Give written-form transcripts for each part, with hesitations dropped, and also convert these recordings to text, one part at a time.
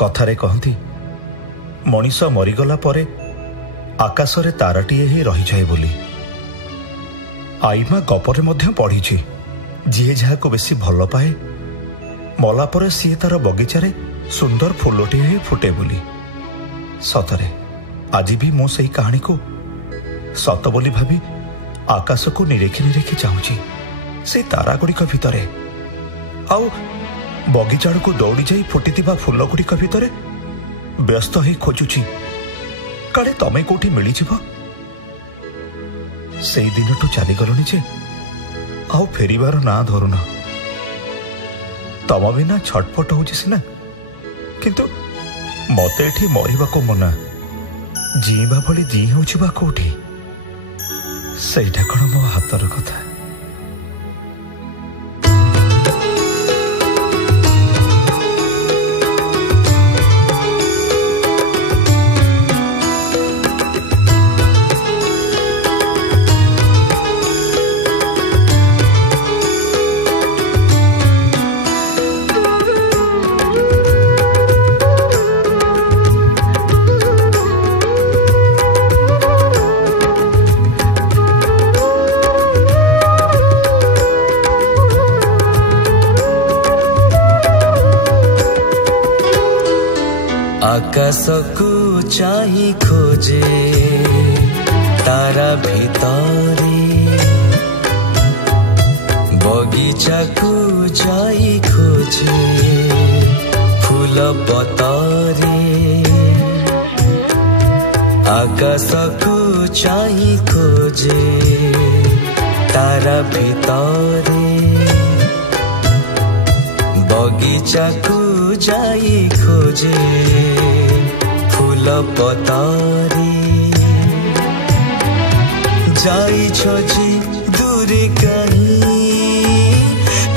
कथारे कहती मनीष मरीगला परे आकाशरे ताराटीए ही रही जाए बोली। आईमा गपरे मध्य पढ़ी जी जहाँ को बेसी भल पाए मला परे सी तार बगीचारे सुंदर फुलटी ही फुटे बोली। सतरे आज भी मु सही कहानी को सत बोली भावी आकाश को निरेखी निरेखी चाहूँगी से तारा गुड़िक भितरे आउ बगीचा को दौड़ी जाई फुटिथिबा फुल गुड़िक भितरे व्यस्त ही खोजुची काले तमे कोठी मिली जीव। से दिन टू चली गलनी जे आउ फेरिबार ना धरुना। तम बिना छटपट हो सीना किंतु मते एठी मरिबा को मना जीवा भली जी होउछबा कोठी सेटा कण मो हातर कथा। आकाशकू चाही खोजे तारा भितरे बगीचाकू चाही खोजे फूल पतरे। आकाशकू चाही खोजे तारा भितरे बगीचाकू जाई खोजे फूल पतरे। जाई छोजी दूरे कहीं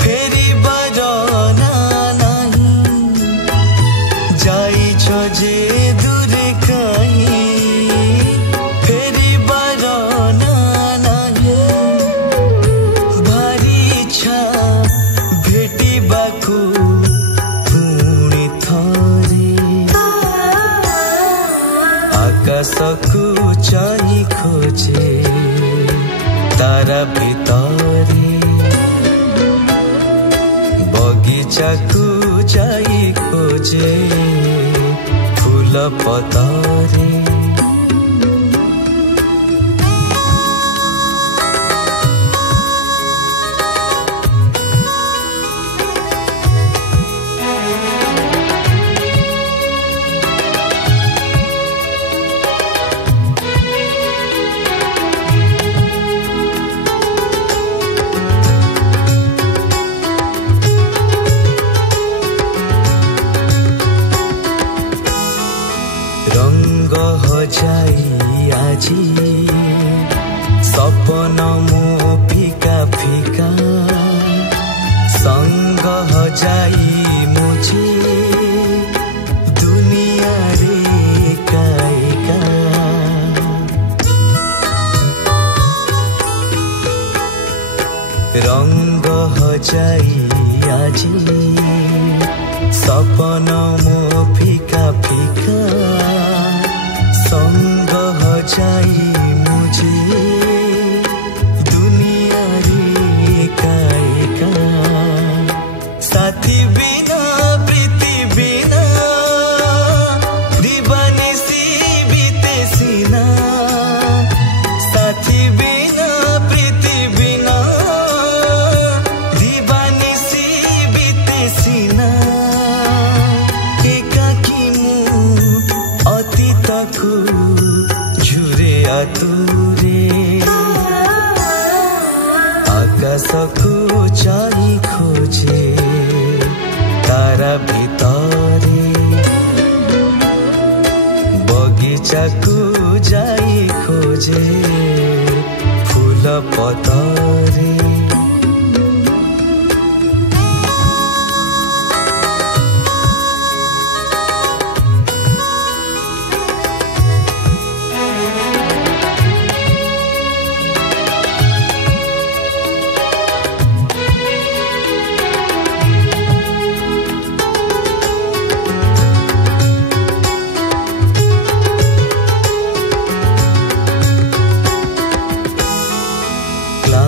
फेरी बजना नहीं जाई छोजे दूरे कहीं फेरी बजना नहीं भारी इच्छा भेटी बाकू आकाशकू चाही खोजे तारा भितरे बगीचाकू चाही खोजे फूल पतरे। रंग हो जाई आजी सपन मो फीका फीका संग हो जाई मुझे दुनिया रे कायका। रंग हो जाई आजी सपन मो फीका फीका संग हो जाई मुझे दुनिया रे कायका। साथी बिना प्रीति बिना दीवानी सी बीते सीना साथी बिना प्रीति बिना दीवानी सी बीते सीना। झुरे आतुरे आकाशकू चाही खोजे तारा भितरे बगीचाकू जाई खोजे फूल पतरे।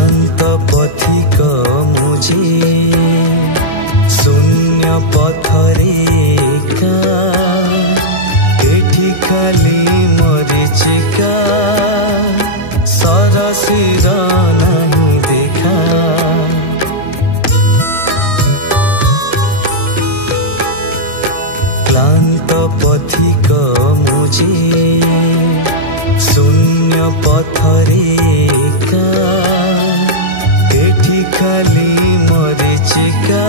ক্লান্ত পথিক মুঝে শূন্য পথরে এটি খালি মরিচিকা সরসির নাহি দেখা ক্লান্ত পথিক মুঝে শূন্য পথরে এটি খালি মরিচিকা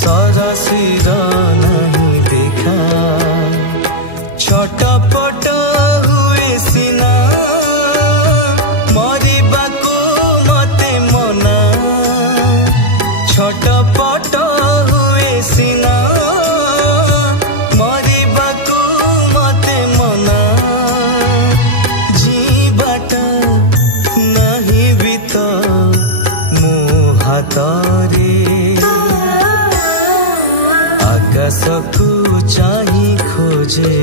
সরসির নাহি দেখা ছটপট হুয়ে সিনা মরিবাকু মতে মনা ছটপট হুয়ে সিনা মরিবাকু মতে মনা জীবাটা নাহি বিত মো হাতরে আকাশকু চাহি খোঁজে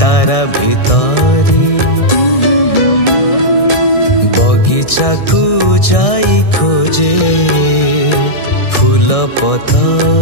তারা ভিতরে বগিচাকু যাই খোঁজে ফুল পথরে